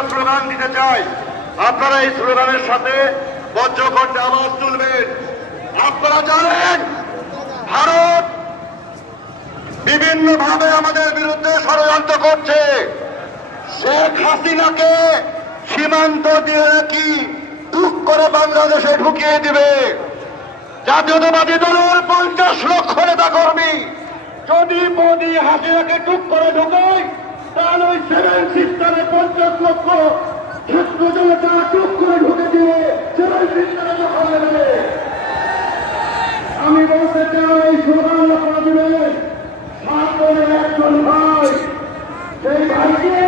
একটা স্লোগান দিতে চাই। আপনারা এই স্লোগানের সাথে বজ্রকণ্ঠে আওয়াজ তুলবেন। আপনারা জানেন ভারত বিভিন্নভাবে আমাদের বিরুদ্ধে ষড়যন্ত্র করছে। শেখ হাসিনাকে সীমান্ত দিয়ে নাকি টুক করে বাংলাদেশে ঢুকিয়ে দিবে। জাতীয়তাবাদী দলের 50 লক্ষ নেতা কর্মী যদি মোদী হাসিনাকে টুক করে ঢুকায়, তাহলে ওই 7 সিস্টারে 50 লক্ষ ছাত্র জনতা টুক করে ঢুকে দিয়ে 7 সিস্টারে দখল নেবে। আমি বলতে চাই, এই স্লোগান আপনারা দিবেন। ছাত্রের একজন ভাই, সেই ভাইকে